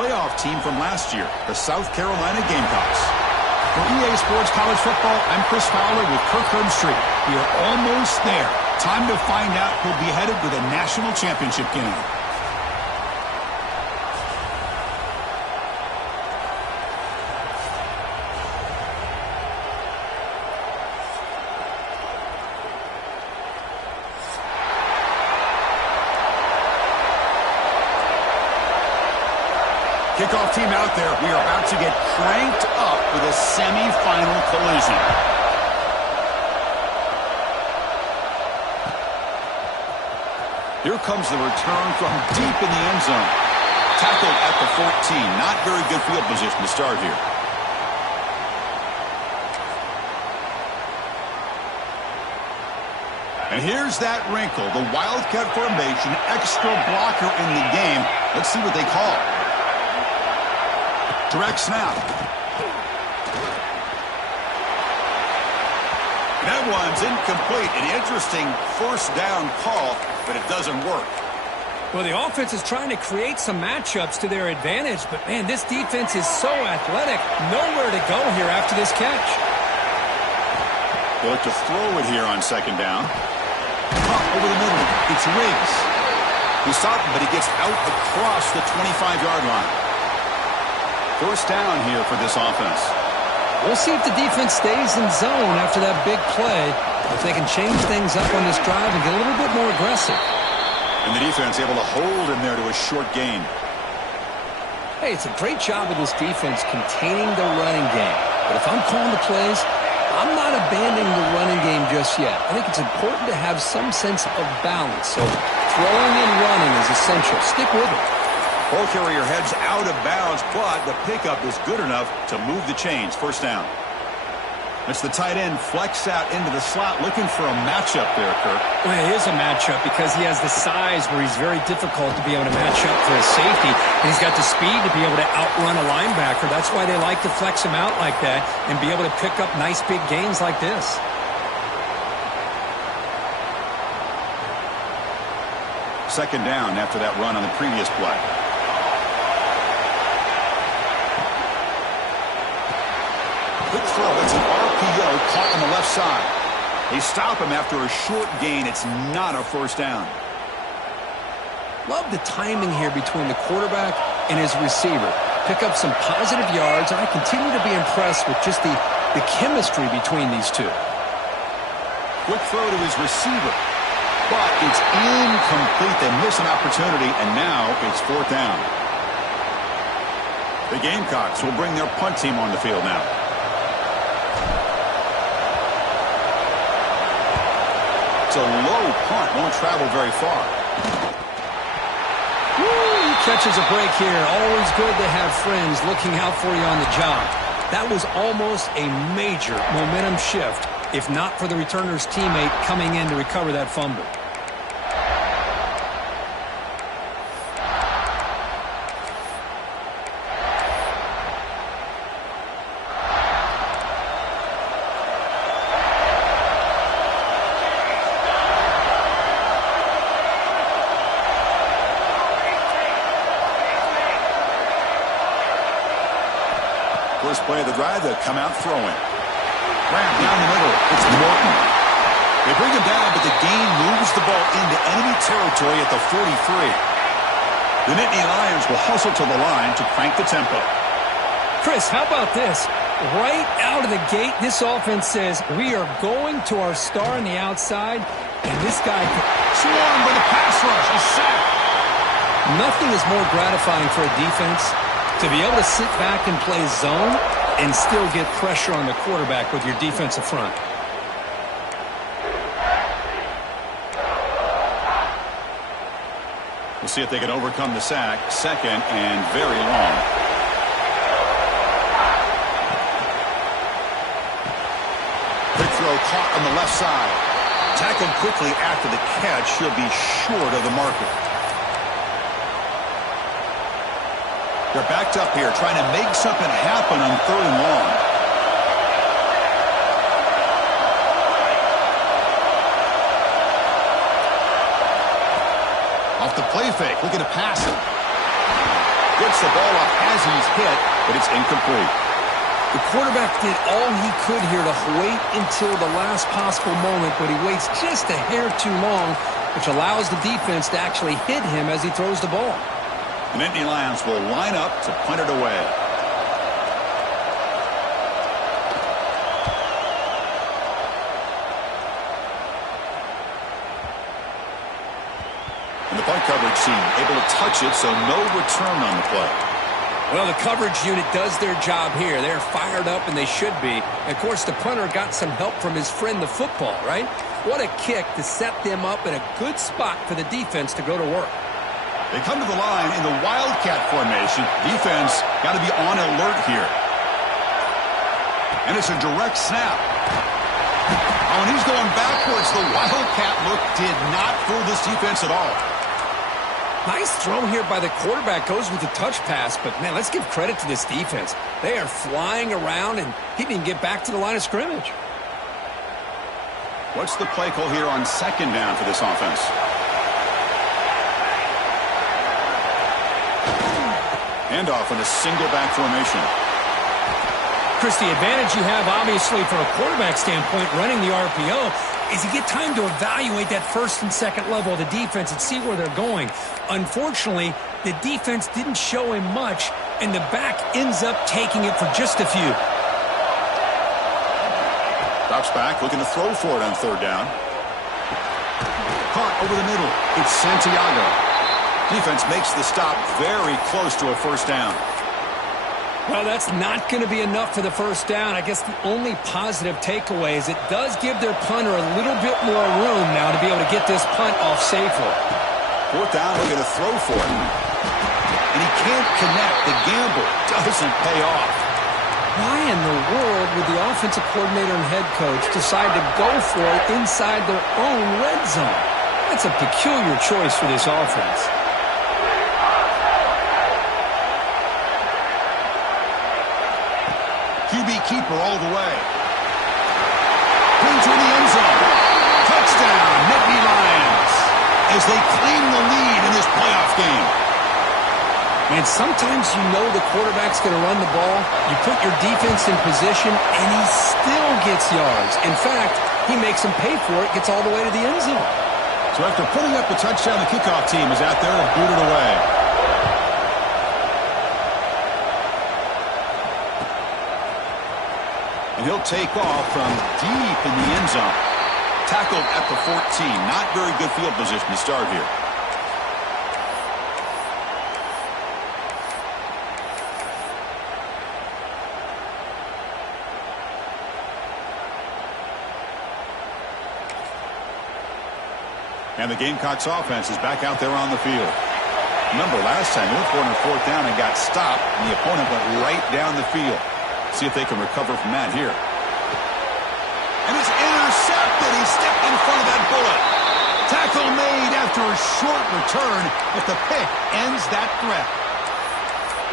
playoff team from last year, the South Carolina Gamecocks. For EA Sports College Football, I'm Chris Fowler with Kirk Herbstreit. We are almost there. Time to find out who'll be headed with a national championship game. Kickoff team out there. We are about to get cranked up with a semifinal collision. Here comes the return from deep in the end zone. Tackled at the 14. Not very good field position to start here. And here's that wrinkle. The Wildcat formation, extra blocker in the game. Let's see what they call. Direct snap. That one's incomplete. An interesting first down call, but it doesn't work. Well, the offense is trying to create some matchups to their advantage, but, man, this defense is so athletic. Nowhere to go here after this catch. They look to throw it here on second down. Up over the middle. It's Riggs. He stopped him, but he gets out across the 25-yard line. First down here for this offense. We'll see if the defense stays in zone after that big play. If they can change things up on this drive and get a little bit more aggressive. And the defense able to hold him there to a short gain. Hey, it's a great job of this defense containing the running game. But if I'm calling the plays, I'm not abandoning the running game just yet. I think it's important to have some sense of balance. So throwing and running is essential. Stick with it. Ball carrier heads out of bounds, but the pickup is good enough to move the chains. First down. It's the tight end flex out into the slot, looking for a matchup there, Kirk. Well, it is a matchup because he has the size where he's very difficult to be able to match up for his safety, and he's got the speed to be able to outrun a linebacker. That's why they like to flex him out like that and be able to pick up nice big gains like this. Second down after that run on the previous play. Quick throw. It's an RPO caught on the left side. They stop him after a short gain. It's not a first down. Love the timing here between the quarterback and his receiver. Pick up some positive yards, and I continue to be impressed with just the chemistry between these two. Quick throw to his receiver. But it's incomplete. They miss an opportunity, and now it's fourth down. The Gamecocks will bring their punt team on the field now. It's a low punt. Won't travel very far. Woo, he catches a break here. Always good to have friends looking out for you on the job. That was almost a major momentum shift, if not for the returner's teammate coming in to recover that fumble. First play of the drive, they come out throwing. Graham down the middle. It's Morton. They bring him down, but the gain moves the ball into enemy territory at the 43. The Nittany Lions will hustle to the line to crank the tempo. Chris, how about this? Right out of the gate, this offense says, we are going to our star on the outside, and this guy Swarmed by the pass rush. A sack. Nothing is more gratifying for a defense to be able to sit back and play zone and still get pressure on the quarterback with your defensive front. We'll see if they can overcome the sack. Second and very long. Quick throw caught on the left side. Tackled quickly after the catch. He'll be short of the marker. They're backed up here, trying to make something happen on third and long. Off the play fake, looking to pass it. Gets the ball up as he's hit, but it's incomplete. The quarterback did all he could here to wait until the last possible moment, but he waits just a hair too long, which allows the defense to actually hit him as he throws the ball. The Nittany Lions will line up to punt it away. And the punt coverage team able to touch it, so no return on the play. Well, the coverage unit does their job here. They're fired up, and they should be. And of course, the punter got some help from his friend, the football, right? What a kick to set them up in a good spot for the defense to go to work. They come to the line in the Wildcat formation. Defense got to be on alert here. And it's a direct snap. Oh, and he's going backwards. The Wildcat look did not fool this defense at all. Nice throw here by the quarterback. Goes with the touch pass, but, man, let's give credit to this defense. They are flying around, and he didn't get back to the line of scrimmage. What's the play call here on second down for this offense? Handoff in a single back formation. Chris, the advantage you have, obviously, from a quarterback standpoint, running the RPO, is you get time to evaluate that first and second level of the defense and see where they're going. Unfortunately, the defense didn't show him much, and the back ends up taking it for just a few. Drops back, looking to throw for it on third down. Caught over the middle. It's Santiago. Defense makes the stop very close to a first down. Well, that's not going to be enough for the first down. I guess the only positive takeaway is it does give their punter a little bit more room now to be able to get this punt off safely. Fourth down, looking to throw for it. And he can't connect. The gamble doesn't pay off. Why in the world would the offensive coordinator and head coach decide to go for it inside their own red zone? That's a peculiar choice for this offense. QB keeper all the way. Into the end zone. Touchdown, Nittany Lions, as they claim the lead in this playoff game. And sometimes you know the quarterback's going to run the ball. You put your defense in position, and he still gets yards. In fact, he makes them pay for it, gets all the way to the end zone. So after putting up the touchdown, the kickoff team is out there and booted away. And he'll take off from deep in the end zone. Tackled at the 14. Not very good field position to start here. And the Gamecocks offense is back out there on the field. Remember, last time they went for it on fourth down and got stopped, and the opponent went right down the field. See if they can recover from that here. And it's intercepted. He stepped in front of that bullet. Tackle made after a short return, but the pick ends that threat.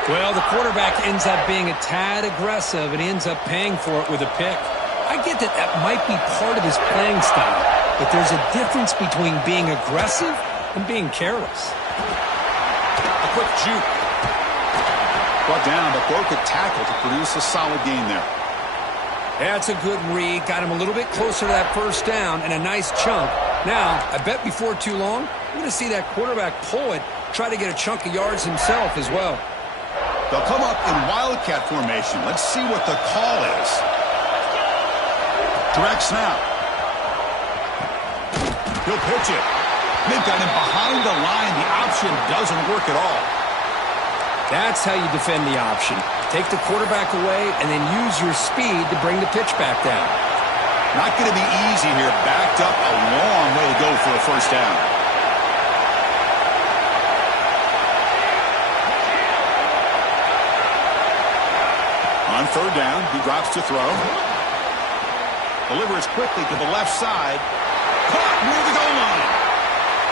Well, the quarterback ends up being a tad aggressive, and he ends up paying for it with a pick. I get that that might be part of his playing style, but there's a difference between being aggressive and being careless. A quick juke. Brought down, but broke a tackle to produce a solid gain there. That's a good read. Got him a little bit closer to that first down and a nice chunk. Now, I bet before too long, we're going to see that quarterback pull it, try to get a chunk of yards himself as well. They'll come up in Wildcat formation. Let's see what the call is. Direct snap. He'll pitch it. They've got him behind the line. The option doesn't work at all. That's how you defend the option. Take the quarterback away and then use your speed to bring the pitch back down. Not going to be easy here. Backed up a long way to go for a first down. On third down, he drops to throw. Delivers quickly to the left side. Caught near the goal line.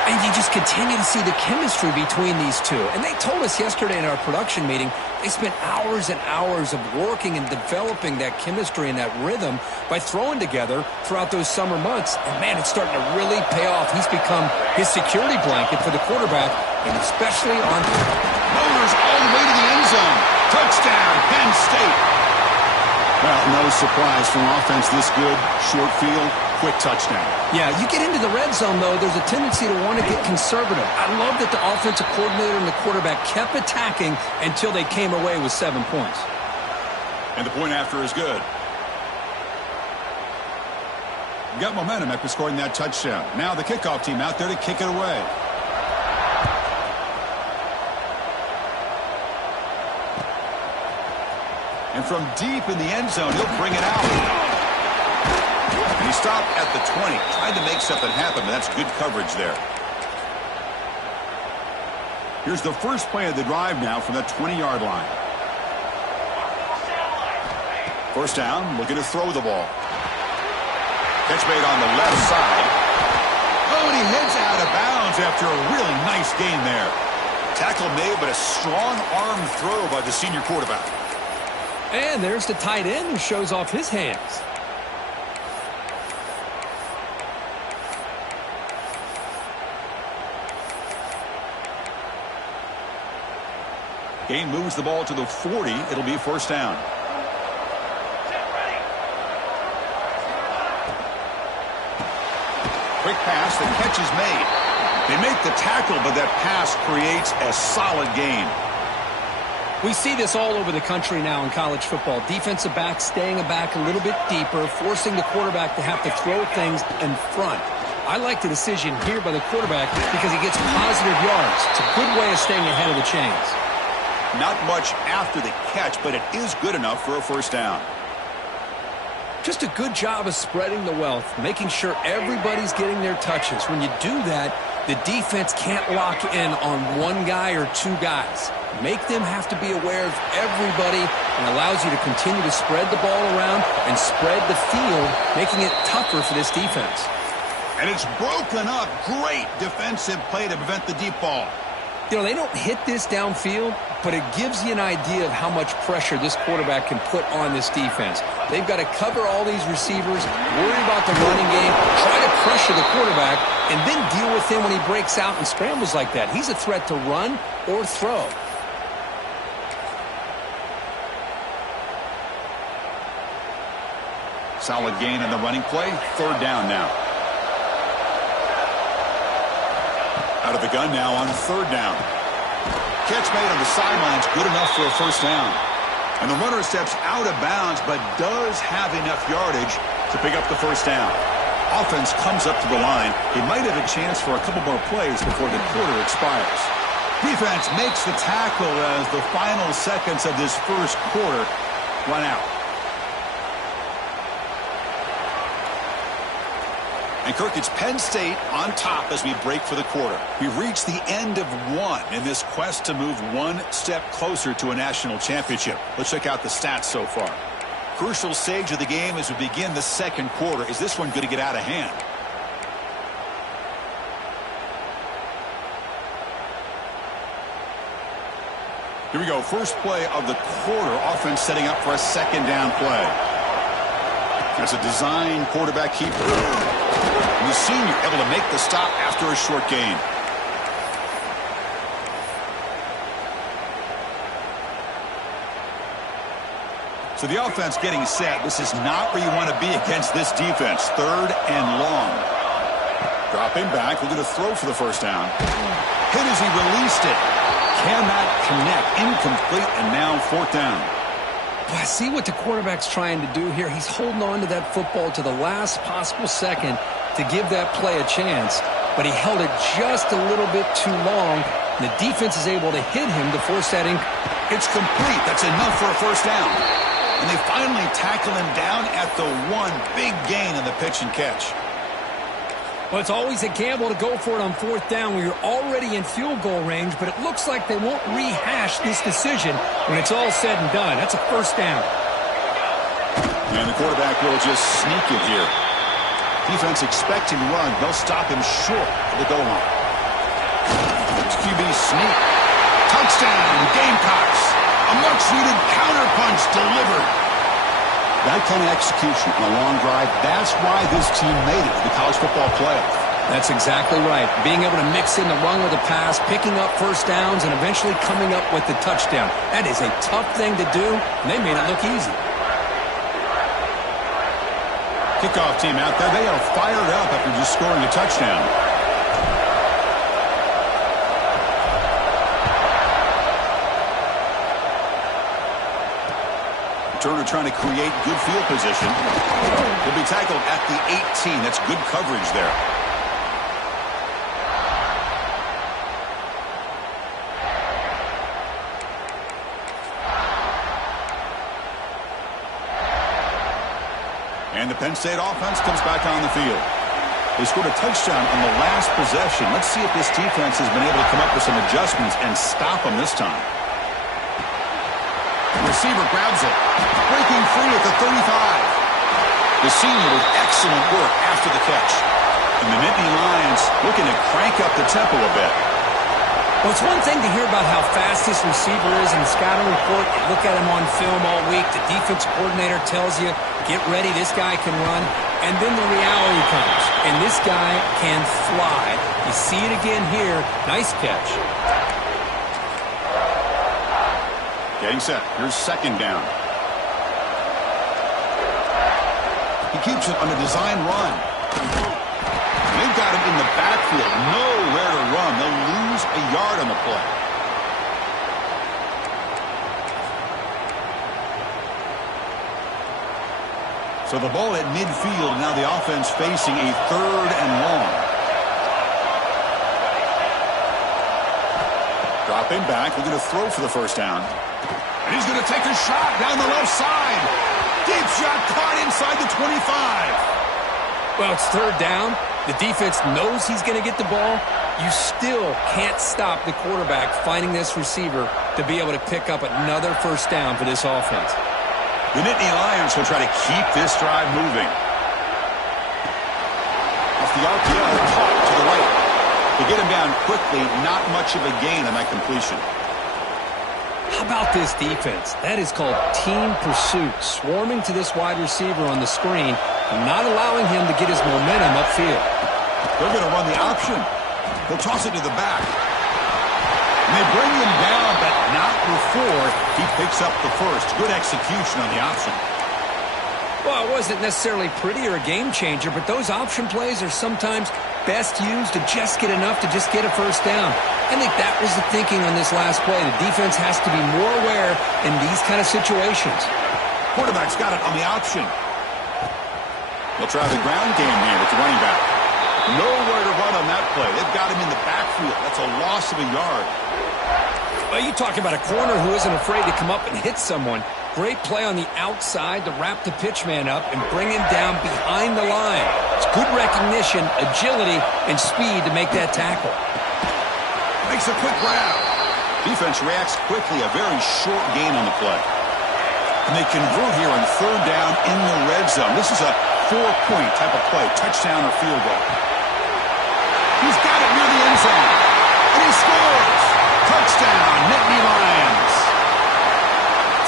And you just continue to see the chemistry between these two. And they told us yesterday in our production meeting, they spent hours and hours of working and developing that chemistry and that rhythm by throwing together throughout those summer months. And, man, it's starting to really pay off. He's become his security blanket for the quarterback, and especially on... Motors all the way to Well, no surprise from offense this good. Short field, quick touchdown. Yeah, you get into the red zone, though, there's a tendency to want to get conservative. I love that the offensive coordinator and the quarterback kept attacking until they came away with 7 points. And the point after is good. Got momentum after scoring that touchdown. Now the kickoff team out there to kick it away. And from deep in the end zone, he'll bring it out. And he stopped at the 20, trying to make something happen, but that's good coverage there. Here's the first play of the drive now from the 20-yard line. First down, looking to throw the ball. Catch made on the left side. Oh, and he heads out of bounds after a really nice gain there. Tackle made, but a strong arm throw by the senior quarterback. And there's the tight end who shows off his hands. Gain moves the ball to the 40. It'll be first down. Quick pass, the catch is made. They make the tackle, but that pass creates a solid gain. We see this all over the country now in college football. Defensive backs staying back a little bit deeper, forcing the quarterback to have to throw things in front. I like the decision here by the quarterback because he gets positive yards. It's a good way of staying ahead of the chains. Not much after the catch, but it is good enough for a first down. Just a good job of spreading the wealth, making sure everybody's getting their touches. When you do that, the defense can't lock in on one guy or two guys. Make them have to be aware of everybody and allows you to continue to spread the ball around and spread the field, making it tougher for this defense. And it's broken up. Great defensive play to prevent the deep ball. You know, they don't hit this downfield, but it gives you an idea of how much pressure this quarterback can put on this defense. They've got to cover all these receivers, worry about the running game, try to pressure the quarterback, and then deal with him when he breaks out and scrambles like that. He's a threat to run or throw. Solid gain on the running play. Third down now. Out of the gun now on third down. Catch made on the sidelines, good enough for a first down. And the runner steps out of bounds, but does have enough yardage to pick up the first down. Offense comes up to the line. He might have a chance for a couple more plays before the quarter expires. Defense makes the tackle as the final seconds of this first quarter run out. And Kirk, it's Penn State on top as we break for the quarter. We've reached the end of one in this quest to move one step closer to a national championship. Let's check out the stats so far. Crucial stage of the game as we begin the second quarter. Is this one going to get out of hand? Here we go. First play of the quarter. Offense setting up for a second down play. There's a design quarterback keeper. And the senior able to make the stop after a short gain. So the offense getting set. This is not where you want to be against this defense. Third and long. Dropping back. We're going to throw for the first down. Hit as he released it. Cannot connect. Incomplete, and now fourth down. Well, I see what the quarterback's trying to do here. He's holding on to that football to the last possible second to give that play a chance, but he held it just a little bit too long. The defense is able to hit him to force that in. It's complete. That's enough for a first down. And they finally tackle him down at the one. Big gain in the pitch and catch. Well, it's always a gamble to go for it on fourth down when you're already in field goal range, but it looks like they won't rehash this decision when it's all said and done. That's a first down. And the quarterback will just sneak it here. Defense expecting to run. They'll stop him short of the goal line. It's QB sneak. Touchdown, Gamecocks. A much-needed counterpunch delivered. That kind of execution on a long drive, that's why this team made it to the college football playoff. That's exactly right. Being able to mix in the run with the pass, picking up first downs, and eventually coming up with the touchdown. That is a tough thing to do, and they made it look easy. kickoff team out there. They are fired up after just scoring a touchdown. Turner trying to create good field position. He'll be tackled at the 18. That's good coverage there. And the Penn State offense comes back on the field. They scored a touchdown on the last possession. Let's see if this defense has been able to come up with some adjustments and stop them this time. Receiver grabs it. Breaking free at the 35. The senior with excellent work after the catch. And the Nittany Lions looking to crank up the tempo a bit. Well, it's one thing to hear about how fast this receiver is in the scouting report. You look at him on film all week. The defensive coordinator tells you, get ready, this guy can run. And then the reality comes. And this guy can fly. You see it again here. Nice catch. Getting set. Here's second down. He keeps it on a design run. They've got him in the backfield. Nowhere to run. They'll lose a yard on the play. So the ball at midfield. Now the offense facing a 3rd and long. Dropping back. We're going to throw for the first down. And he's going to take a shot down the left side. Deep shot caught inside the 25. Well, it's 3rd down. The defense knows he's going to get the ball. You still can't stop the quarterback finding this receiver to be able to pick up another first down for this offense. The Nittany Lions will try to keep this drive moving. Off the RPO, caught to the right. To get him down quickly, not much of a gain on that completion. How about this defense? That is called team pursuit. Swarming to this wide receiver on the screen and not allowing him to get his momentum upfield. They're going to run the option. They'll toss it to the back. And they bring him down, but not before he picks up the first. Good execution on the option. Well, it wasn't necessarily pretty or a game changer, but those option plays are sometimes best used to just get enough to just get a first down. I think that was the thinking on this last play. The defense has to be more aware in these kind of situations. Quarterback's got it on the option. They'll try the ground game here with the running back. Nowhere to run on that play. They've got him in the backfield. That's a loss of a yard. Well, you talk about a corner who isn't afraid to come up and hit someone. Great play on the outside to wrap the pitch man up and bring him down behind the line. It's good recognition, agility, and speed to make that tackle. Makes a quick grab. Defense reacts quickly. A very short gain on the play. And they convert here on 3rd down in the red zone. This is a 4-point type of play. Touchdown or field goal. He's got it near the end zone. And he scores. Touchdown, Nittany Lions.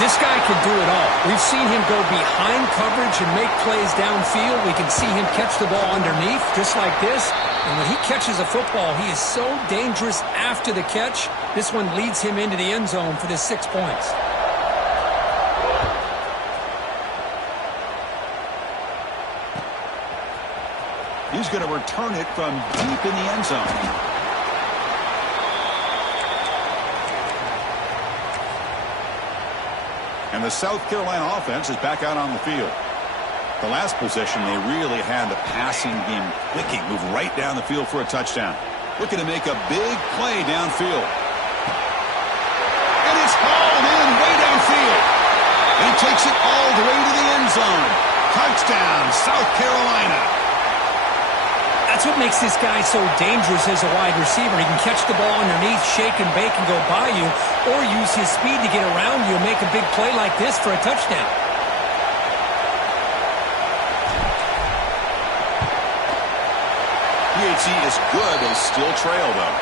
This guy can do it all. We've seen him go behind coverage and make plays downfield. We can see him catch the ball underneath, just like this. And when he catches a football, he is so dangerous after the catch. This one leads him into the end zone for the 6 points. He's going to return it from deep in the end zone. And the South Carolina offense is back out on the field. The last possession, they really had the passing game clicking, move right down the field for a touchdown. Looking to make a big play downfield. And it's hauled in way downfield. And he takes it all the way to the end zone. Touchdown, South Carolina. That's what makes this guy so dangerous as a wide receiver. He can catch the ball underneath, shake and bake and go by you, or use his speed to get around you and make a big play like this for a touchdown. PHC is good. They still trail, though.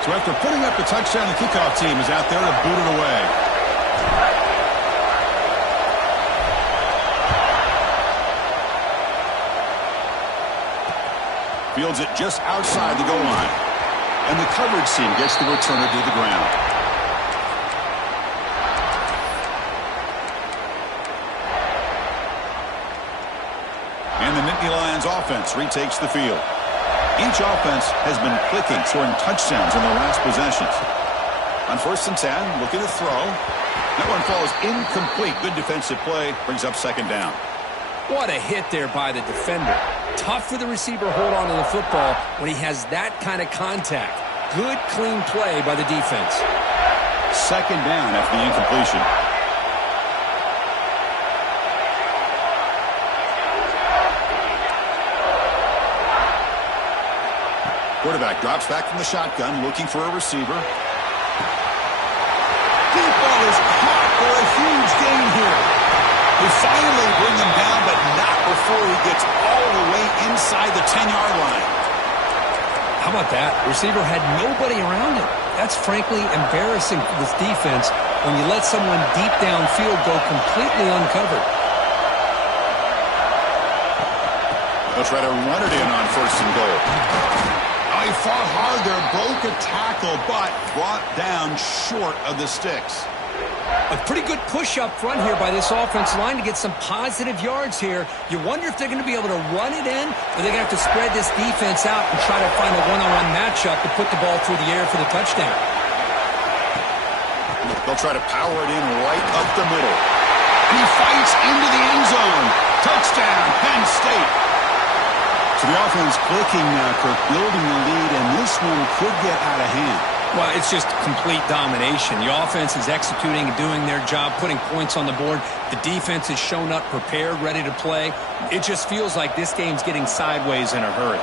So after putting up the touchdown, the kickoff team is out there to boot it away. Fields it just outside the goal line. And the coverage team gets the returner to the ground. And the Nittany Lions offense retakes the field. Each offense has been clicking, scoring touchdowns in their last possessions. On 1st and 10, looking to throw. That one falls incomplete. Good defensive play. Brings up 2nd down. What a hit there by the defender. Tough for the receiver to hold on to the football when he has that kind of contact. Good, clean play by the defense. 2nd down after the incompletion. Quarterback drops back from the shotgun, looking for a receiver. Deep ball is caught for a huge gain here. They finally bring him down, but not before he gets all the way inside the 10-yard line. How about that? Receiver had nobody around him. That's frankly embarrassing for this defense when you let someone deep downfield go completely uncovered. They'll try to run it in on 1st and goal. Oh, he fought hard there, broke a tackle, but brought down short of the sticks. A pretty good push up front here by this offensive line to get some positive yards here. You wonder if they're going to be able to run it in, or they're going to have to spread this defense out and try to find a one-on-one matchup to put the ball through the air for the touchdown. They'll try to power it in right up the middle. And he fights into the end zone. Touchdown, Penn State. So the offense clicking now, Kirk, building the lead, and this one could get out of hand. Well, it's just complete domination. The offense is executing and doing their job, putting points on the board. The defense has shown up, prepared, ready to play. It just feels like this game's getting sideways in a hurry.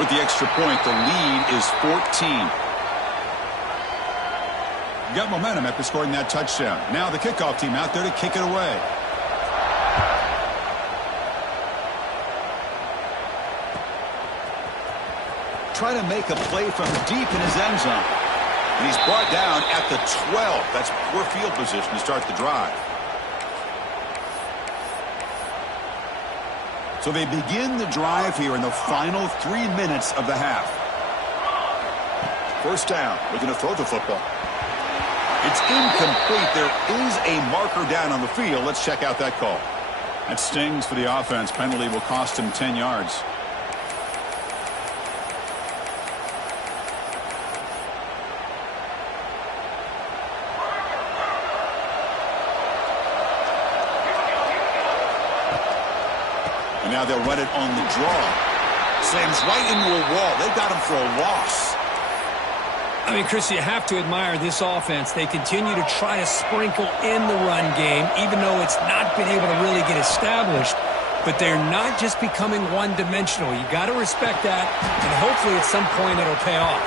With the extra point, the lead is 14. Got momentum after scoring that touchdown. Now the kickoff team out there to kick it away. Try to make a play from deep in his end zone. And he's brought down at the 12. That's poor field position to start the drive. So they begin the drive here in the final 3 minutes of the half. 1st down, looking to throw the football. It's incomplete. There is a marker down on the field. Let's check out that call. That stings for the offense. Penalty will cost him 10 yards. And now they'll run it on the draw. Slams right into a wall. They got him for a loss. I mean, Chris, you have to admire this offense. They continue to try to sprinkle in the run game, even though it's not been able to really get established. But they're not just becoming one-dimensional. You got to respect that, and hopefully at some point it'll pay off.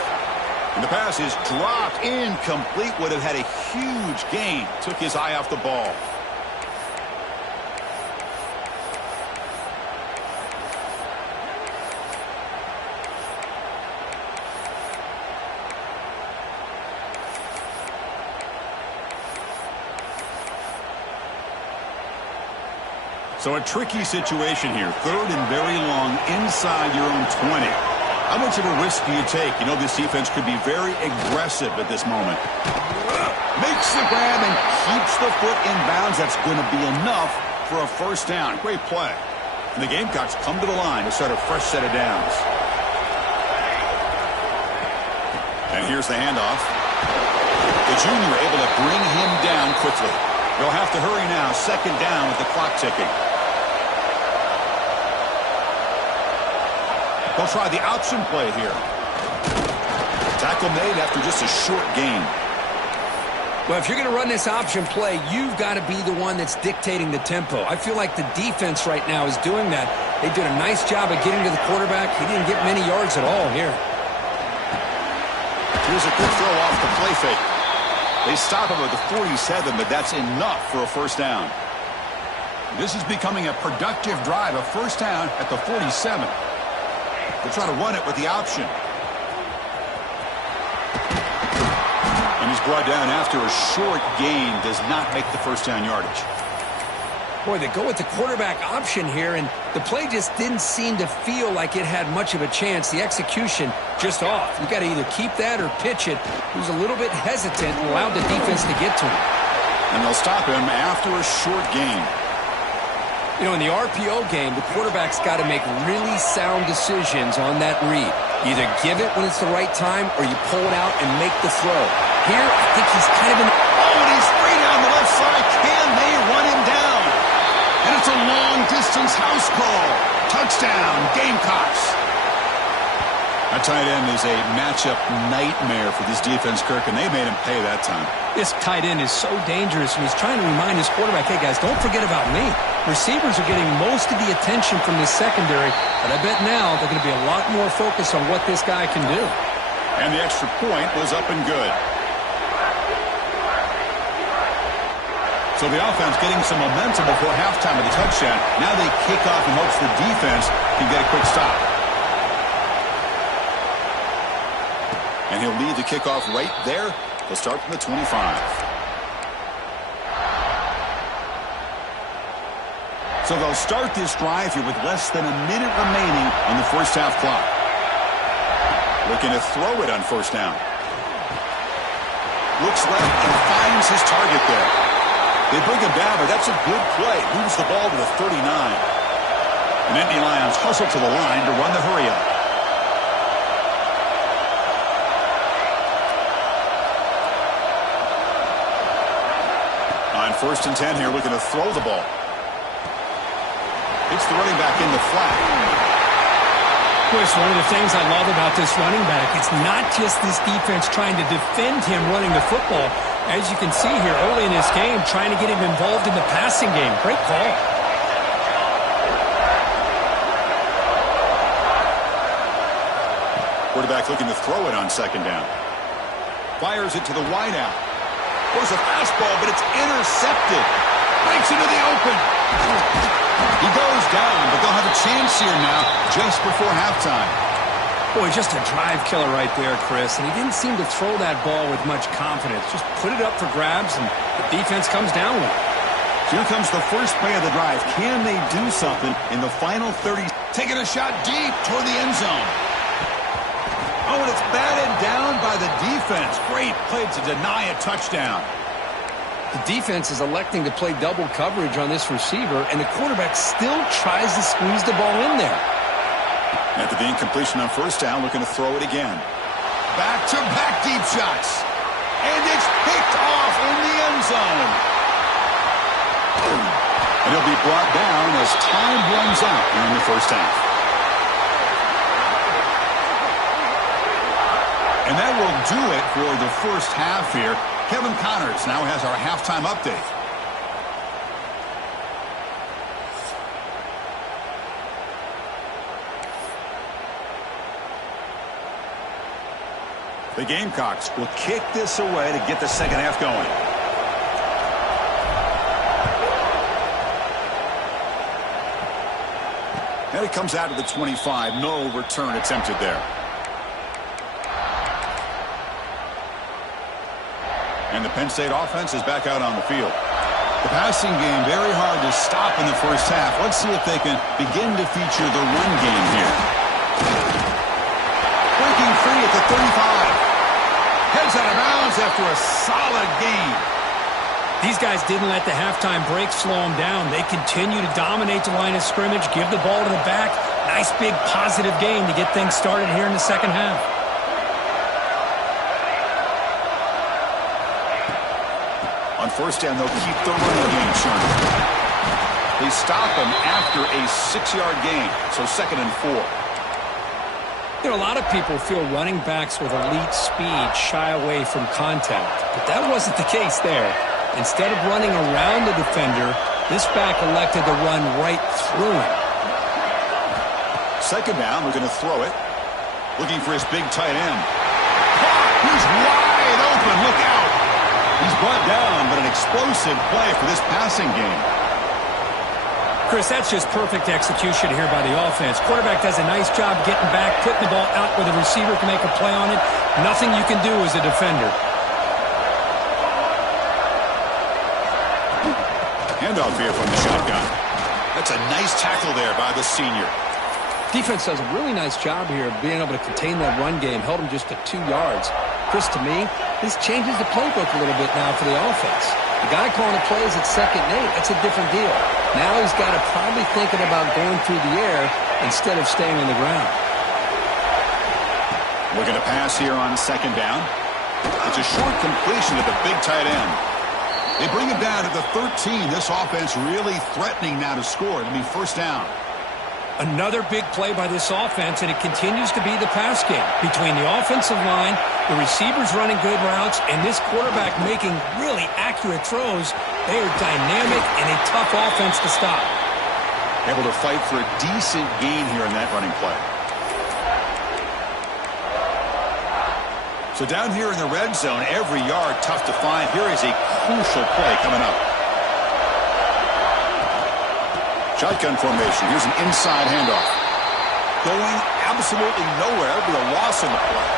And the pass is dropped, incomplete. Would have had a huge gain. Took his eye off the ball. So a tricky situation here. 3rd and very long inside your own 20. How much of a risk do you take? You know this defense could be very aggressive at this moment. Makes the grab and keeps the foot in bounds. That's going to be enough for a 1st down. Great play. And the Gamecocks come to the line to start a fresh set of downs. And here's the handoff. The junior able to bring him down quickly. They'll have to hurry now. 2nd down with the clock ticking. They'll try the option play here. Tackle made after just a short gain. Well, if you're going to run this option play, you've got to be the one that's dictating the tempo. I feel like the defense right now is doing that. They did a nice job of getting to the quarterback. He didn't get many yards at all here. Here's a quick throw off the play fake. They stop him at the 47, but that's enough for a 1st down. This is becoming a productive drive, a 1st down at the 47. They'll try to run it with the option. And he's brought down after a short gain. Does not make the 1st down yardage. Boy, they go with the quarterback option here, and the play just didn't seem to feel like it had much of a chance. The execution just off. You got to either keep that or pitch it. He was a little bit hesitant and allowed the defense to get to him. And they'll stop him after a short gain. You know, in the RPO game, the quarterback's got to make really sound decisions on that read. You either give it when it's the right time or you pull it out and make the throw. Here, I think he's kind of in... Oh, and he's free down the left side. Can they run him down? And it's a long-distance house call. Touchdown, Gamecocks. That tight end is a matchup nightmare for this defense, Kirk, and they made him pay that time. This tight end is so dangerous, and he's trying to remind his quarterback, hey, guys, don't forget about me. Receivers are getting most of the attention from this secondary, but I bet now they're going to be a lot more focused on what this guy can do. And the extra point was up and good. So the offense getting some momentum before halftime with the touchdown. Now they kick off in hopes the defense can get a quick stop. And he'll lead the kickoff right there. They'll start from the 25. So they'll start this drive here with less than a minute remaining on the first half clock. Looking to throw it on first down. Looks left and finds his target there. They bring him down, but that's a good play. Moves the ball to the 39. And Nittany Lions hustle to the line to run the hurry-up. On 1st and 10 here, looking to throw the ball. It's the running back in the flat. Chris, one of the things I love about this running back, it's not just this defense trying to defend him running the football. As you can see here early in this game, trying to get him involved in the passing game. Great call. Quarterback looking to throw it on second down. Fires it to the wideout. There's a fastball, but it's intercepted. Breaks into the open. He goes down, but they'll have a chance here now just before halftime. Boy, just a drive killer right there, Chris. And he didn't seem to throw that ball with much confidence. Just put it up for grabs, and the defense comes down with it. Here comes the first play of the drive. Can they do something in the final 30? Taking a shot deep toward the end zone. Oh, and it's batted down by the defense. Great play to deny a touchdown. The defense is electing to play double coverage on this receiver, and the quarterback still tries to squeeze the ball in there. After the incompletion on first down, looking to throw it again. Back-to-back deep shots. And it's picked off in the end zone. And he'll be brought down as time runs out here in the first half. And that will do it for the first half here. Kevin Connors now has our halftime update. The Gamecocks will kick this away to get the second half going. And it comes out to the 25. No return attempted there. And the Penn State offense is back out on the field. The passing game very hard to stop in the first half. Let's see if they can begin to feature the run game here. Breaking free at the 35. Heads out of bounds after a solid gain. These guys didn't let the halftime break slow them down. They continue to dominate the line of scrimmage, give the ball to the back. Nice big positive gain to get things started here in the second half. On first down, they'll keep the running game churning. They stop him after a 6-yard gain, so 2nd and 4. You know, a lot of people feel running backs with elite speed shy away from contact, but that wasn't the case there. Instead of running around the defender, this back elected to run right through him. Second down, we're going to throw it. Looking for his big tight end. He's wide open, look out. He's brought down, but an explosive play for this passing game. Chris, that's just perfect execution here by the offense. Quarterback does a nice job getting back, putting the ball out where the receiver can make a play on it. Nothing you can do as a defender. Handoff handoff here from the shotgun. That's a nice tackle there by the senior. Defense does a really nice job here of being able to contain that run game. Held him just to 2 yards. Chris, to me, this changes the playbook a little bit now for the offense. The guy calling the plays at 2nd and 8, that's a different deal. Now he's got to probably thinking about going through the air instead of staying on the ground. Looking to pass here on 2nd down. It's a short completion to the big tight end. They bring him down to the 13. This offense really threatening now to score. It'll be 1st down. Another big play by this offense, and it continues to be the pass game. Between the offensive line, the receivers running good routes, and this quarterback making really accurate throws, they are dynamic and a tough offense to stop. Able to fight for a decent gain here in that running play. So down here in the red zone, every yard tough to find. Here is a crucial play coming up. Shotgun formation. Here's an inside handoff. Going absolutely nowhere with a loss on the play.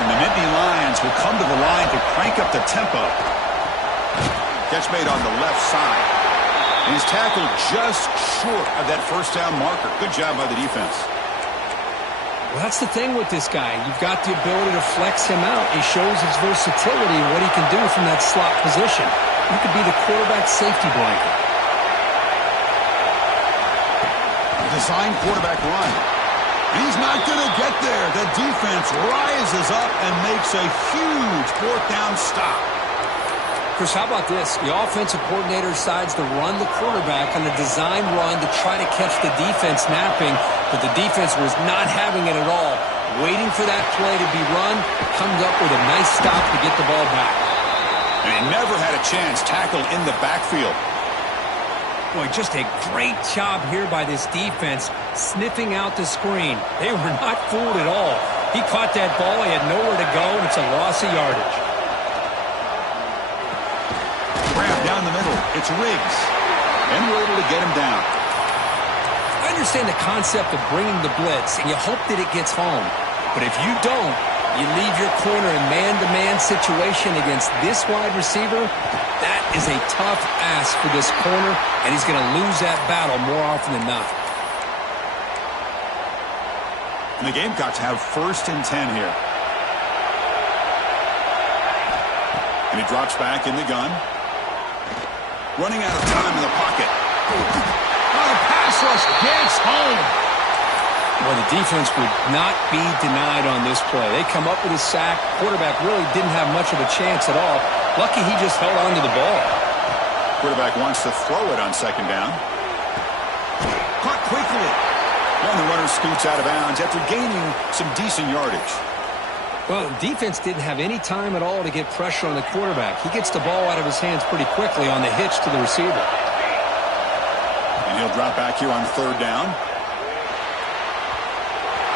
And the Nittany Lions will come to the line to crank up the tempo. Catch made on the left side. And he's tackled just short of that 1st down marker. Good job by the defense. Well, that's the thing with this guy. You've got the ability to flex him out. He shows his versatility and what he can do from that slot position. He could be the quarterback safety blanket. Design quarterback run. He's not going to get there. The defense rises up and makes a huge 4th down stop. Chris, how about this? The offensive coordinator decides to run the quarterback on a design run to try to catch the defense napping, but the defense was not having it at all. Waiting for that play to be run, comes up with a nice stop to get the ball back. And he never had a chance tackled in the backfield. Boy, just a great job here by this defense, sniffing out the screen. They were not fooled at all. He caught that ball. He had nowhere to go, and it's a loss of yardage. Grab down the middle. It's Riggs. And we're able to get him down. I understand the concept of bringing the blitz, and you hope that it gets home. But if you don't, you leave your corner in man-to-man situation against this wide receiver. That is a tough ask for this corner, and he's going to lose that battle more often than not. And the Gamecocks have 1st and 10 here. And he drops back in the gun. Running out of time in the pocket. Oh, the pass rush gets home. Well, the defense would not be denied on this play. They come up with a sack. Quarterback really didn't have much of a chance at all. Lucky he just held on to the ball. Quarterback wants to throw it on 2nd down. Caught quickly. And the runner scoots out of bounds after gaining some decent yardage. Well, the defense didn't have any time at all to get pressure on the quarterback. He gets the ball out of his hands pretty quickly on the hitch to the receiver. And he'll drop back here on 3rd down.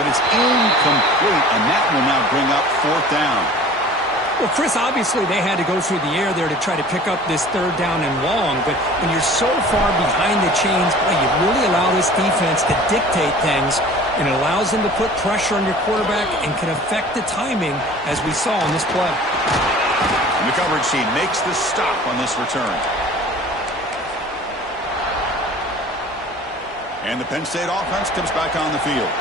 But it's incomplete, and that will now bring up 4th down. Well, Chris, obviously they had to go through the air there to try to pick up this 3rd down and long, but when you're so far behind the chains, boy, you really allow this defense to dictate things, and it allows them to put pressure on your quarterback and can affect the timing, as we saw on this play. And the coverage team makes the stop on this return. And the Penn State offense comes back on the field.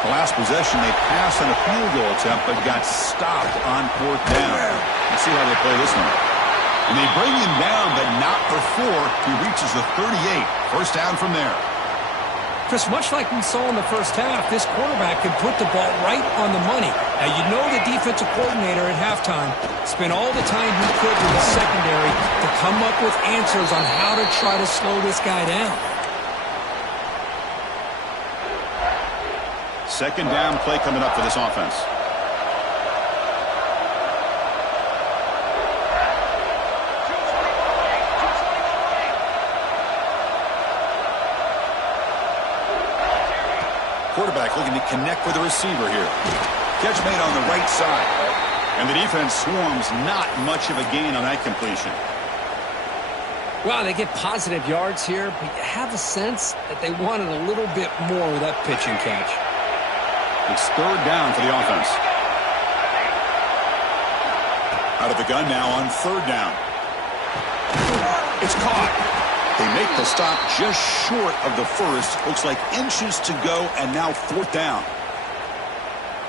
The last possession, they passed on a field goal attempt, but got stopped on 4th down. Let's see how they play this one. And they bring him down, but not before he reaches the 38. 1st down from there. Chris, much like we saw in the 1st half, this quarterback can put the ball right on the money. Now, you know the defensive coordinator at halftime spent all the time he could with the secondary to come up with answers on how to try to slow this guy down. 2nd down play coming up for this offense. Quarterback looking to connect with the receiver here. Catch made on the right side. And the defense swarms not much of a gain on that completion. Well, they get positive yards here, but you have a sense that they wanted a little bit more with that pitch and catch. It's 3rd down for the offense. Out of the gun now on 3rd down. It's caught. They make the stop just short of the first. Looks like inches to go, and now 4th down.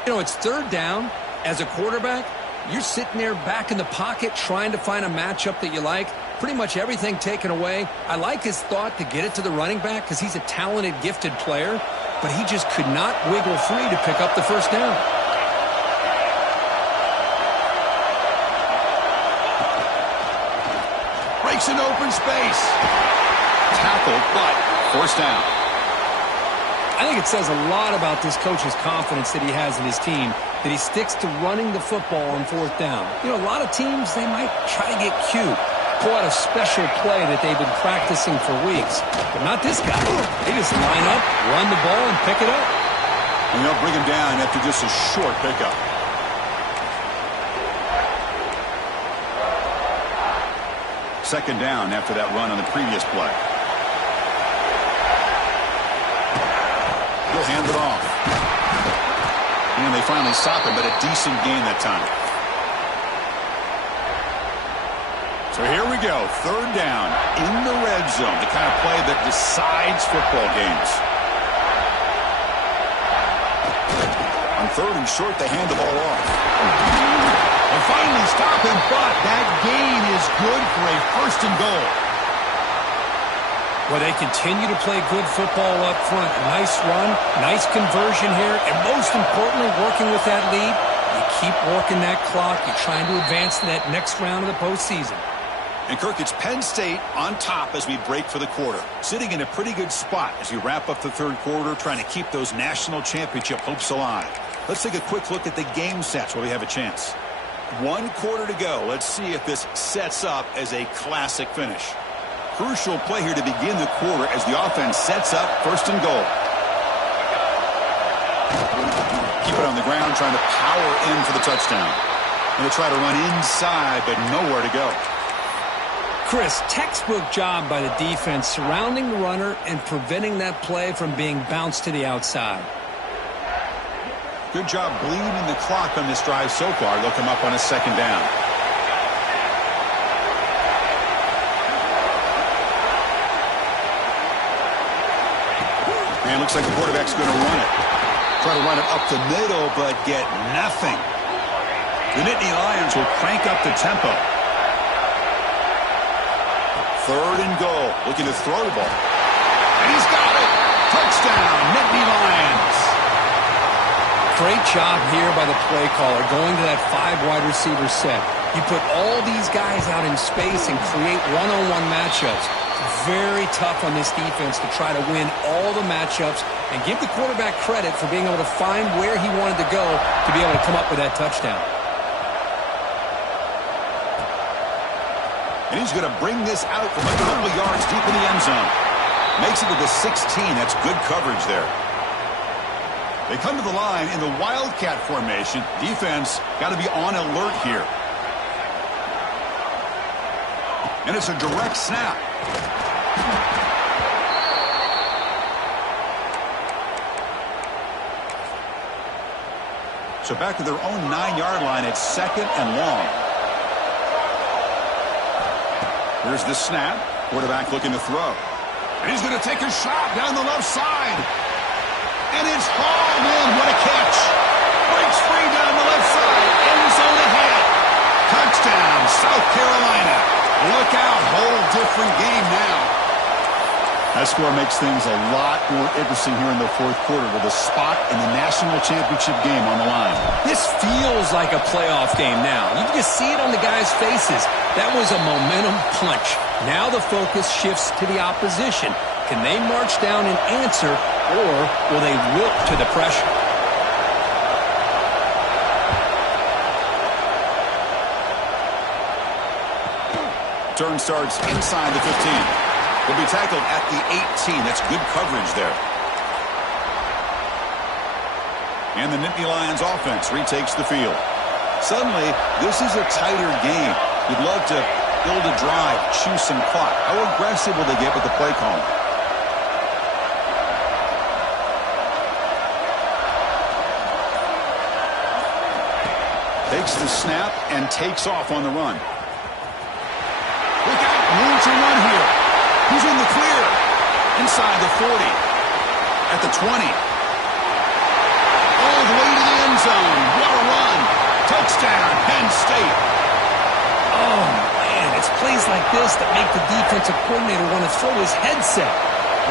You know, it's 3rd down. As a quarterback, you're sitting there back in the pocket trying to find a matchup that you like. Pretty much everything taken away. I like his thought to get it to the running back because he's a talented, gifted player, but he just could not wiggle free to pick up the 1st down. Breaks into open space. Tackled, but 1st down. I think it says a lot about this coach's confidence that he has in his team, that he sticks to running the football on 4th down. You know, a lot of teams, they might try to get cute, pull out a special play that they've been practicing for weeks. But not this guy. They just line up, run the ball, and pick it up. And they'll bring him down after just a short pickup. Second down after that run on the previous play. He'll hand it off. And they finally stop him, but a decent gain that time. So here we go, 3rd down in the red zone, the kind of play that decides football games. On 3rd and short, they hand the ball off. They finally stop him, but that gain is good for a 1st and goal. Well, they continue to play good football up front. A nice run, nice conversion here, and most importantly, working with that lead, you keep working that clock. You're trying to advance to that next round of the postseason. And, Kirk, it's Penn State on top as we break for the quarter. Sitting in a pretty good spot as we wrap up the 3rd quarter, trying to keep those national championship hopes alive. Let's take a quick look at the game stats while we have a chance. 1 quarter to go. Let's see if this sets up as a classic finish. Crucial play here to begin the quarter as the offense sets up 1st and goal. Keep it on the ground, trying to power in for the touchdown. Going to try to run inside, but nowhere to go. Chris, textbook job by the defense surrounding the runner and preventing that play from being bounced to the outside. Good job bleeding the clock on this drive so far. They'll come up on a 2nd down. And looks like the quarterback's going to run it. Try to run it up the middle, but get nothing. The Nittany Lions will crank up the tempo. 3rd and goal. Looking to throw the ball. And he's got it. Touchdown, Nittany Lions. Great job here by the play caller, going to that 5 wide receiver set. You put all these guys out in space and create one-on-one matchups. Very tough on this defense to try to win all the matchups and give the quarterback credit for being able to find where he wanted to go to be able to come up with that touchdown. And he's going to bring this out from a couple of yards deep in the end zone. Makes it to the 16. That's good coverage there. They come to the line in the Wildcat formation. Defense got to be on alert here. And it's a direct snap. So back to their own 9-yard line. It's 2nd and long. Here's the snap. Quarterback looking to throw. And he's going to take a shot down the left side. And it's hauled in. What a catch. Breaks free down the left side. End zone ahead. Touchdown, South Carolina. Look out. Whole different game now. That score makes things a lot more interesting here in the 4th quarter with a spot in the national championship game on the line. This feels like a playoff game now. You can just see it on the guys' faces. That was a momentum punch. Now the focus shifts to the opposition. Can they march down and answer, or will they wilt to the pressure? Turn starts inside the 15. Will be tackled at the 18. That's good coverage there. And the Nittany Lions offense retakes the field. Suddenly, this is a tighter game. You'd love to build a drive, choose some clock. How aggressive will they get with the play calling? Takes the snap and takes off on the run. Look out, room to run here. He's in the inside the 40, at the 20, all the way to the end zone. What a run. Touchdown, Penn State. Oh, man, it's plays like this that make the defensive coordinator want to throw his headset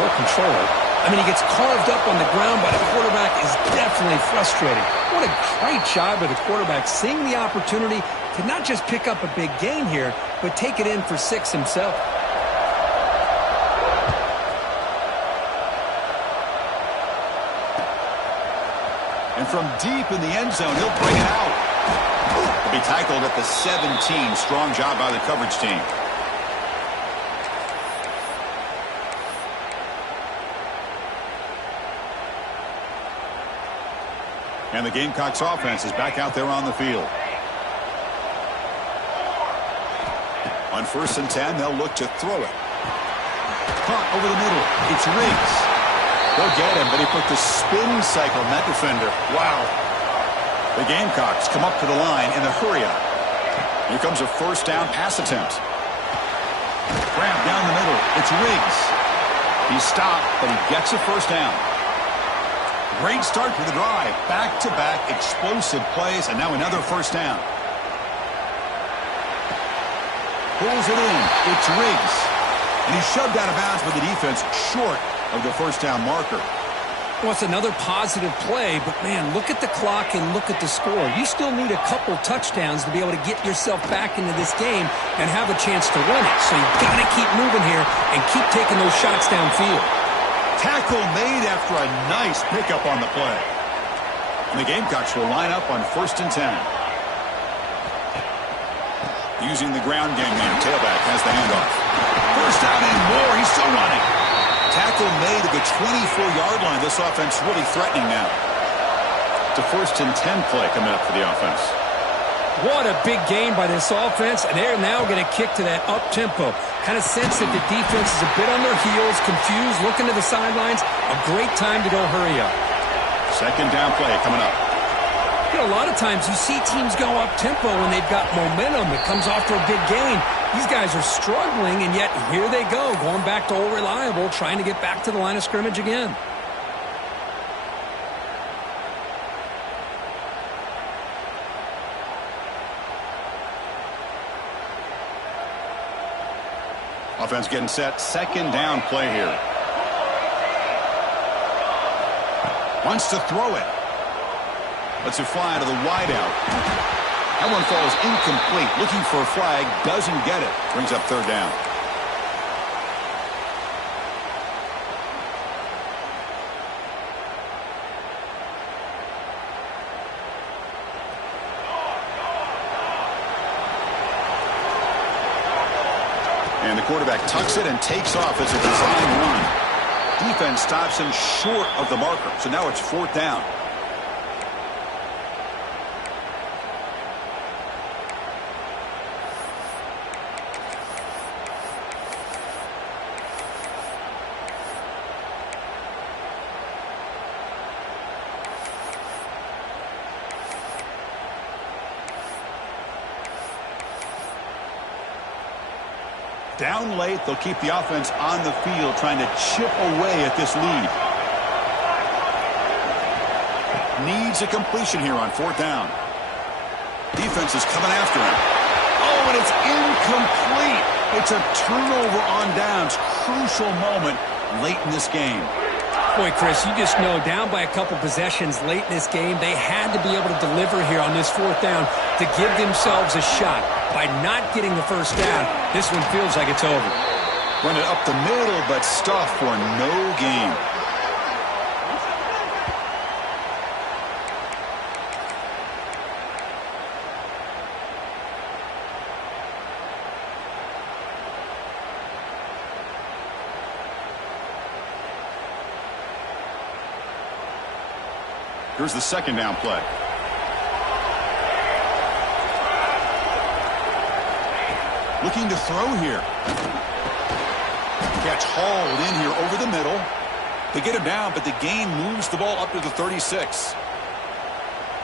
or controller. I mean, he gets carved up on the ground by the quarterback is definitely frustrating. What a great job by the quarterback seeing the opportunity to not just pick up a big gain here, but take it in for 6 himself. And from deep in the end zone, he'll bring it out. He'll be tackled at the 17. Strong job by the coverage team. And the Gamecocks offense is back out there on the field. On 1st and 10, they'll look to throw it. Caught over the middle. It's Riggs. They'll get him, but he put the spin cycle on that defender. Wow. The Gamecocks come up to the line in a hurry-up. Here comes a 1st down pass attempt. Grab down the middle. It's Riggs. He's stopped, but he gets a 1st down. Great start for the drive. Back-to-back explosive plays, and now another 1st down. Pulls it in. It's Riggs. And he's shoved out of bounds with the defense short of the 1st down marker. Well, it's another positive play, but, man, look at the clock and look at the score. You still need a couple touchdowns to be able to get yourself back into this game and have a chance to win it. So you've got to keep moving here and keep taking those shots downfield. Tackle made after a nice pickup on the play. And the Gamecocks will line up on 1st and 10. Using the ground game now. Tailback has the handoff. 1st down and more. He's still running. Tackle made at the 24-yard line. This offense really threatening now. It's a 1st and 10 play coming up for the offense. What a big game by this offense, and they're now going to kick to that up-tempo. Kind of sense that the defense is a bit on their heels, confused, looking to the sidelines. A great time to go hurry up. 2nd down play coming up. You know, a lot of times you see teams go up-tempo when they've got momentum. It comes off for a big gain. These guys are struggling, and yet here they go, going back to old reliable, trying to get back to the line of scrimmage again. Offense getting set. 2nd down play here. Wants to throw it. Lets it fly to the wideout. That one falls incomplete. Looking for a flag. Doesn't get it. Brings up 3rd down. And the quarterback tucks it and takes off as a design run. Defense stops him short of the marker. So now it's 4th down. Down late, they'll keep the offense on the field trying to chip away at this lead. Needs a completion here on 4th down. Defense is coming after him. Oh, and it's incomplete. It's a turnover on downs. Crucial moment late in this game. Boy, Chris, you just know down by a couple possessions late in this game, they had to be able to deliver here on this 4th down to give themselves a shot. By not getting the 1st down, this one feels like it's over. Run it up the middle, but stuffed for no gain. Here's the 2nd down play. Looking to throw here. Catch hauled in here over the middle. They get him down, but the gain moves the ball up to the 36.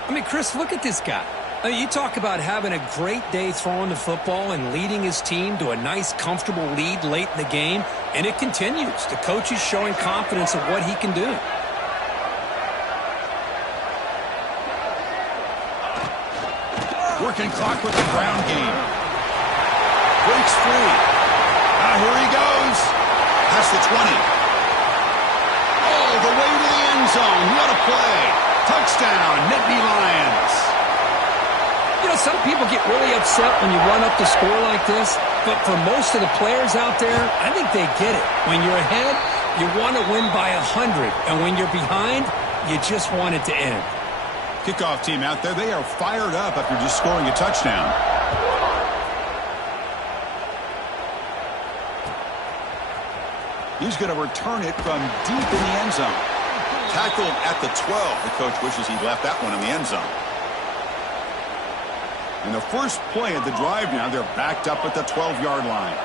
I mean, Chris, look at this guy. You talk about having a great day throwing the football and leading his team to a nice, comfortable lead late in the game, and it continues. The coach is showing confidence of what he can do. Working clock with the ground game. Breaks free. Now here he goes. Past the 20. All the way to the end zone. What a play. Touchdown, Nittany Lions. You know, some people get really upset when you run up the score like this, but for most of the players out there, I think they get it. When you're ahead, you want to win by 100, and when you're behind, you just want it to end. Kickoff team out there, they are fired up after just scoring a touchdown. He's going to return it from deep in the end zone. Tackled at the 12. The coach wishes he'd left that one in the end zone. In the first play of the drive now, they're backed up at the 12-yard line.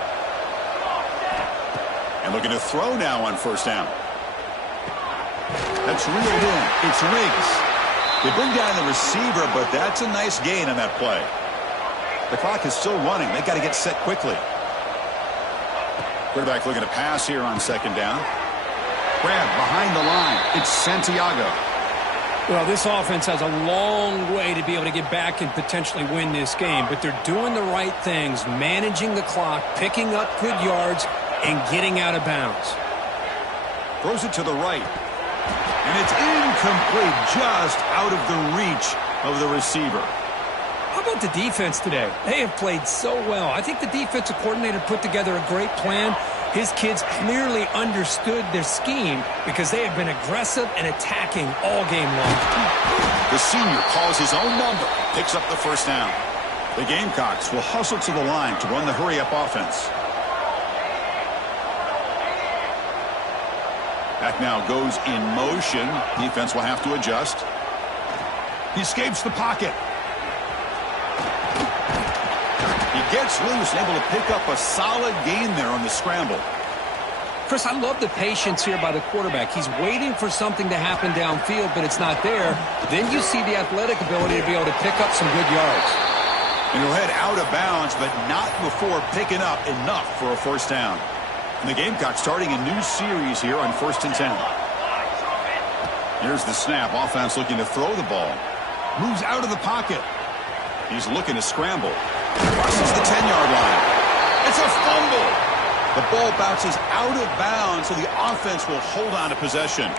And looking to throw now on first down. That's reeled in. It's Riggs. They bring down the receiver, but that's a nice gain on that play. The clock is still running. They've got to get set quickly. Quarterback looking to pass here on second down. Grab behind the line. It's Santiago. Well, this offense has a long way to be able to get back and potentially win this game, but they're doing the right things, managing the clock, picking up good yards, and getting out of bounds. Throws it to the right. And it's incomplete, just out of the reach of the receiver. How about the defense today? They have played so well. I think the defensive coordinator put together a great plan. His kids clearly understood their scheme because they have been aggressive and attacking all game long. The senior calls his own number, picks up the first down. The Gamecocks will hustle to the line to run the hurry-up offense. Back now goes in motion. Defense will have to adjust. He escapes the pocket. He gets loose and able to pick up a solid gain there on the scramble. Chris, I love the patience here by the quarterback. He's waiting for something to happen downfield, but it's not there. Then you see the athletic ability to be able to pick up some good yards. And he'll head out of bounds, but not before picking up enough for a first down. And the Gamecocks starting a new series here on 1st and 10. Here's the snap. Offense looking to throw the ball. Moves out of the pocket. He's looking to scramble. Crosses the 10-yard line. It's a fumble. The ball bounces out of bounds, so the offense will hold on to possession.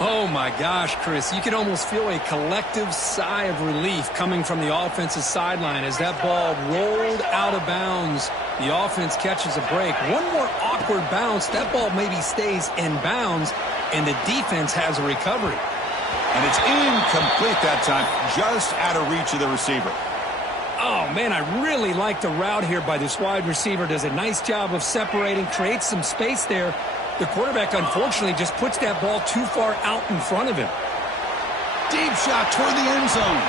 Oh, my gosh, Chris. You can almost feel a collective sigh of relief coming from the offensive sideline as that ball rolled out of bounds. The offense catches a break. One more awkward bounce. That ball maybe stays in bounds, and the defense has a recovery. And it's incomplete that time, just out of reach of the receiver. Oh, man, I really like the route here by this wide receiver. Does a nice job of separating, creates some space there. The quarterback, unfortunately, just puts that ball too far out in front of him. Deep shot toward the end zone.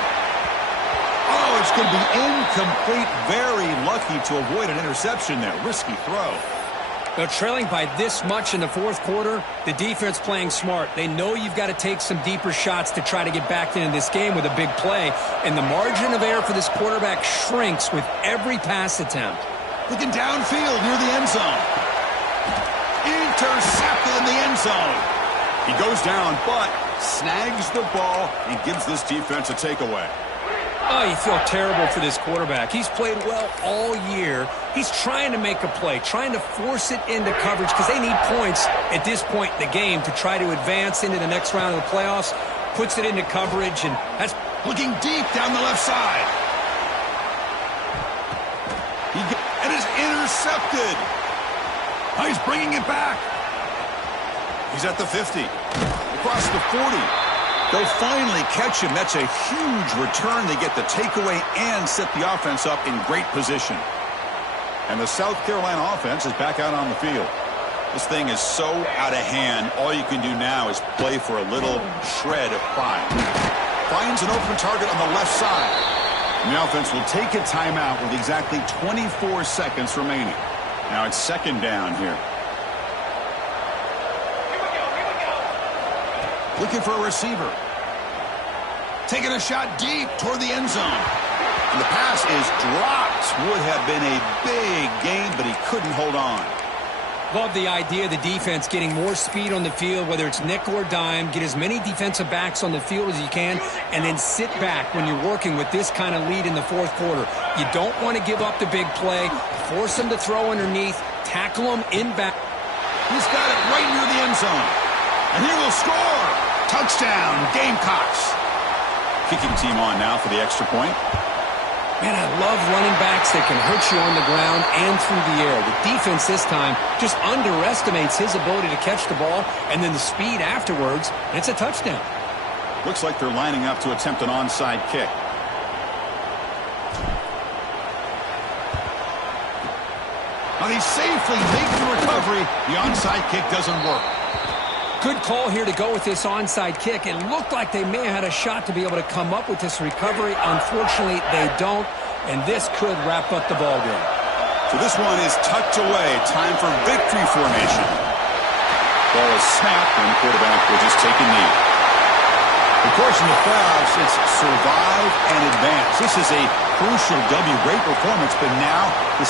Oh, it's going to be incomplete. Very lucky to avoid an interception there. Risky throw. Now, trailing by this much in the fourth quarter, the defense playing smart. They know you've got to take some deeper shots to try to get back into this game with a big play. And the margin of error for this quarterback shrinks with every pass attempt. Looking downfield near the end zone. Intercepted in the end zone. He goes down, but snags the ball and gives this defense a takeaway. Oh, you feel terrible for this quarterback. He's played well all year. He's trying to make a play, trying to force it into coverage because they need points at this point in the game to try to advance into the next round of the playoffs. Puts it into coverage, and that's looking deep down the left side. It is intercepted. Oh, he's bringing it back. He's at the 50. Across the 40. They'll finally catch him. That's a huge return. They get the takeaway and set the offense up in great position. And the South Carolina offense is back out on the field. This thing is so out of hand. All you can do now is play for a little shred of pride. Finds an open target on the left side. And the offense will take a timeout with exactly 24 seconds remaining. Now it's second down here. Looking for a receiver. taking a shot deep toward the end zone. And the pass is dropped. Would have been a big gain, but he couldn't hold on. Love the idea of the defense getting more speed on the field, whether it's nickel or dime, get as many defensive backs on the field as you can, and then sit back when you're working with this kind of lead in the fourth quarter. You don't want to give up the big play, force them to throw underneath, tackle them in back. He's got it right near the end zone. And he will score. Touchdown, Gamecocks. Kicking team on now for the extra point. Man, I love running backs that can hurt you on the ground and through the air. The defense this time just underestimates his ability to catch the ball, and then the speed afterwards, and it's a touchdown. Looks like they're lining up to attempt an onside kick. Now they safely make the recovery. The onside kick doesn't work. Good call here to go with this onside kick. It looked like they may have had a shot to be able to come up with this recovery. Unfortunately, they don't, and this could wrap up the ball game. So this one is tucked away. Time for victory formation. Ball is snapped, and the quarterback will just take a knee. Of course, in the playoffs, it's survive and advance. This is a crucial W. Great performance, but now the